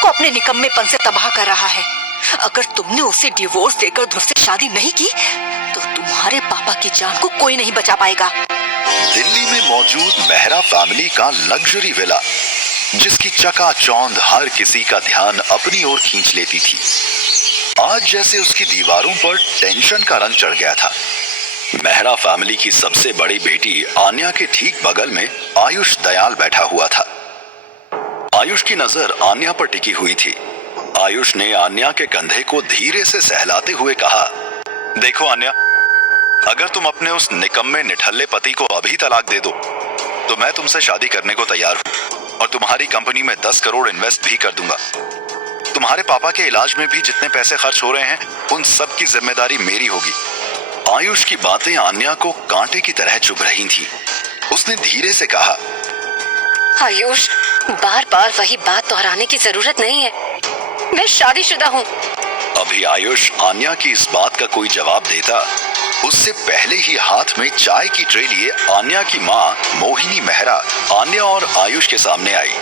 को अपने निकम्मेपन से तबाह कर रहा है। अगर तुमने उसे डिवोर्स देकर ध्रुव से शादी नहीं की तो तुम्हारे पापा की जान को कोई नहीं बचा पाएगा। दिल्ली में मौजूद मेहरा फैमिली का लग्जरी विला, जिसकी चकाचौंध हर किसी का ध्यान अपनी ओर खींच लेती थी, आज जैसे उसकी दीवारों पर टेंशन का रंग चढ़ गया था। मेहरा फैमिली की सबसे बड़ी बेटी आन्या के ठीक बगल में आयुष दयाल बैठा हुआ था। आयुष की नजर आन्या पर टिकी हुई थी। आयुष ने आन्या के कंधे को धीरे से सहलाते हुए कहा, देखो आन्या, अगर तुम अपने उस निकम्मे निठल्ले पति को अभी तलाक दे दो तो मैं तुमसे शादी करने को तैयार हूं और तुम्हारी कंपनी में 10 करोड़ इन्वेस्ट भी कर दूंगा। तुम्हारे पापा के इलाज में भी जितने पैसे खर्च हो रहे हैं उन सब की जिम्मेदारी मेरी होगी। आयुष की बातें आन्या को कांटे की तरह चुभ रही थी। उसने धीरे से कहा, आयुष, बार बार वही बात दोहराने की जरूरत नहीं है। मैं शादीशुदा हूँ। अभी आयुष आन्या की इस बात का कोई जवाब देता, उससे पहले ही हाथ में चाय की ट्रे लिए आन्या की माँ मोहिनी मेहरा आन्या और आयुष के सामने आई।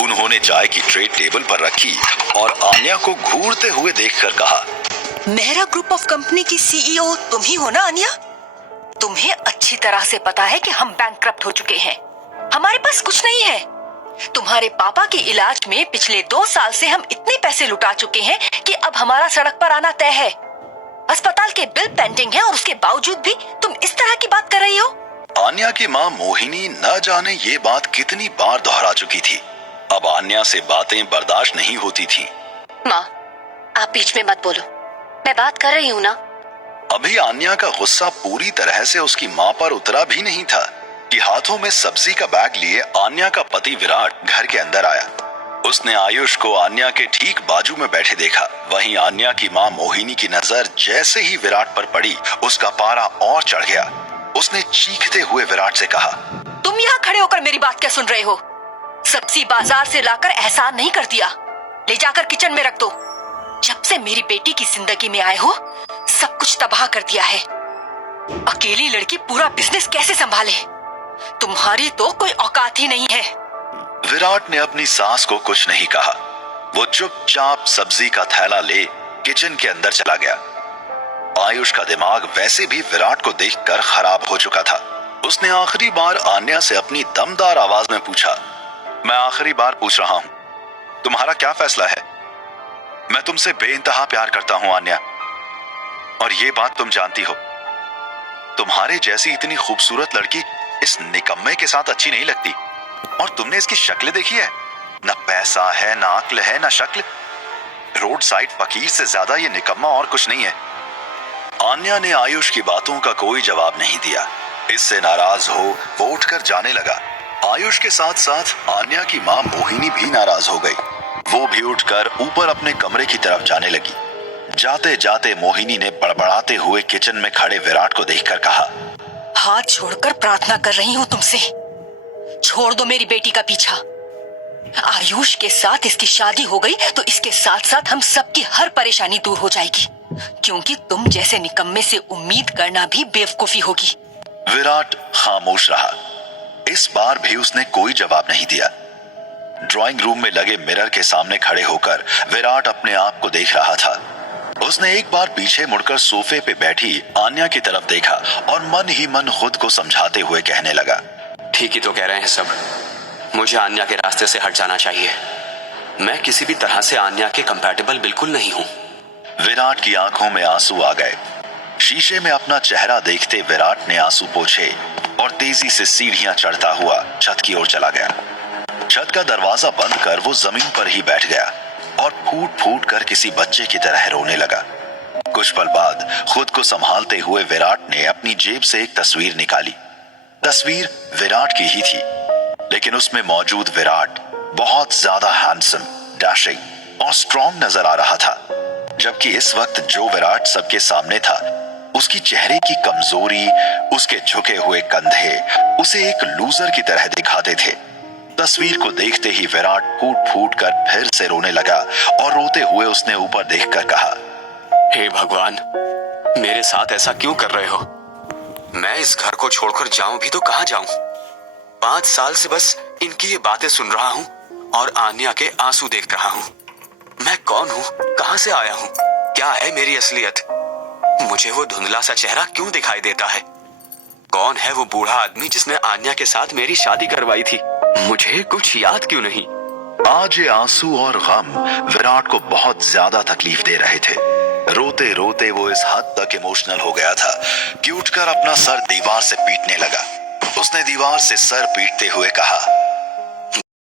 उन्होंने चाय की ट्रे टेबल पर रखी और आन्या को घूरते हुए देखकर कहा, मेहरा ग्रुप ऑफ कंपनी की सीईओ तुम ही हो ना आन्या? तुम्हें अच्छी तरह से पता है कि हम बैंकक्रप्ट हो चुके हैं, हमारे पास कुछ नहीं है। तुम्हारे पापा के इलाज में पिछले 2 साल से हम इतने पैसे लुटा चुके हैं कि अब हमारा सड़क पर आना तय है। अस्पताल के बिल पेंडिंग है और उसके बावजूद भी तुम इस तरह की बात कर रही हो। आन्या की माँ मोहिनी न जाने ये बात कितनी बार दोहरा चुकी थी। अब आन्या से बातें बर्दाश्त नहीं होती थी। माँ, आप बीच में मत बोलो, मैं बात कर रही हूँ ना। अभी आन्या का गुस्सा पूरी तरह से उसकी माँ पर उतरा भी नहीं था कि हाथों में सब्जी का बैग लिए आन्या का पति विराट घर के अंदर आया। उसने आयुष को आन्या के ठीक बाजू में बैठे देखा। वहीं आन्या की माँ मोहिनी की नजर जैसे ही विराट पर पड़ी, उसका पारा और चढ़ गया। उसने चीखते हुए विराट से कहा, तुम यहाँ खड़े होकर मेरी बात क्या सुन रहे हो? सब्जी बाजार से लाकर एहसान नहीं कर दिया, ले जाकर किचन में रख दो। जब से मेरी बेटी की जिंदगी में आए हो सब कुछ तबाह कर दिया है। अकेली लड़की पूरा बिजनेस कैसे संभाले? तुम्हारी तो कोई औकात ही नहीं है। विराट ने अपनी सास को कुछ नहीं कहा। वो चुपचाप सब्जी का थैला ले किचन के अंदर चला गया। आयुष का दिमाग वैसे भी विराट को देखकर खराब हो चुका था। उसने आखिरी बार आन्या से अपनी दमदार आवाज में पूछा, मैं आखिरी बार पूछ रहा हूं, तुम्हारा क्या फैसला है? मैं तुमसे बेइंतहा प्यार करता हूं आन्या, और ये बात तुम जानती हो। तुम्हारे जैसी इतनी खूबसूरत लड़की इस निकम्मे के साथ अच्छी नहीं लगती। और तुमने इसकी शक्ल देखी है? न पैसा है, न अक्ल है, न शक्ल। रोड साइड फकीर से ज्यादा ये निकम्मा और कुछ नहीं है। आन्या ने आयुष की बातों का कोई जवाब नहीं दिया। इससे नाराज हो वो उठकर जाने लगा। आयुष के साथ साथ आन्या की माँ मोहिनी भी नाराज हो गई। वो भी उठकर ऊपर अपने कमरे की तरफ जाने लगी। जाते जाते मोहिनी ने बड़बड़ाते हुए किचन में खड़े विराट को देखकर कहा, हाथ छोड़कर प्रार्थना कर रही हूँ तुमसे, छोड़ दो मेरी बेटी का पीछा। आयुष के साथ इसकी शादी हो गई तो इसके साथ साथ हम सबकी हर परेशानी दूर हो जाएगी, क्योंकि तुम जैसे निकम्मे से उम्मीद करना भी बेवकूफी होगी। विराट खामोश रहा। इस बार भी उसने कोई जवाब नहीं दिया। ड्राइंग रूम में लगे मिरर के सामने खड़े होकर विराट अपने आप को देख रहा था। उसने एक बार पीछे मुड़कर सोफे पे बैठी आन्या की तरफ देखा और मन ही मन खुद को समझाते हुए कहने लगा, ठीक ही तो कह रहे हैं सब, मुझे आन्या के रास्ते से हट जाना चाहिए। मैं किसी भी तरह से आन्या के कंपैटिबल बिल्कुल नहीं हूं। विराट की आंखों में आंसू आ गए। शीशे में अपना चेहरा देखते विराट ने आंसू पोंछे और तेजी से सीढ़ियां चढ़ता हुआ छत की ओर चला गया। छत का दरवाजा बंद कर वो जमीन पर ही बैठ गया और फूट फूट कर किसी बच्चे की तरह रोने लगा। कुछ पल बाद खुद को संभालते हुए विराट ने अपनी जेब से एक तस्वीर निकाली। तस्वीर विराट की ही थी, लेकिन उसमें मौजूद विराट बहुत ज्यादा हैंडसम, डैशिंग और स्ट्रॉन्ग नजर आ रहा था, जबकि इस वक्त जो विराट सबके सामने था उसकी चेहरे की कमजोरी, उसके झुके हुए कंधे उसे एक लूजर की तरह दिखाते थे। तस्वीर को देखते ही विराट फूट फूट कर फिर से रोने लगा और रोते हुए उसने ऊपर देखकर कहा, हे भगवान, मेरे साथ ऐसा क्यों कर रहे हो? मैं इस घर को छोड़कर जाऊं भी तो कहां जाऊं? 5 साल से बस इनकी ये बातें सुन रहा हूं और आन्या के आंसू देख रहा हूं। मैं कौन हूँ, कहाँ से आया हूँ, क्या है मेरी असलियत? मुझे वो धुंधला सा चेहरा क्यों दिखाई देता है? कौन है वो बूढ़ा आदमी जिसने आन्या के साथ मेरी शादी करवाई थी? मुझे कुछ याद क्यों नहीं? आज ये आंसू और गम विराट को बहुत ज्यादा तकलीफ दे रहे थे। रोते रोते वो इस हद तक इमोशनल हो गया था कि उठकर अपना सर दीवार से पीटने लगा। उसने दीवार से सर पीटते हुए कहा,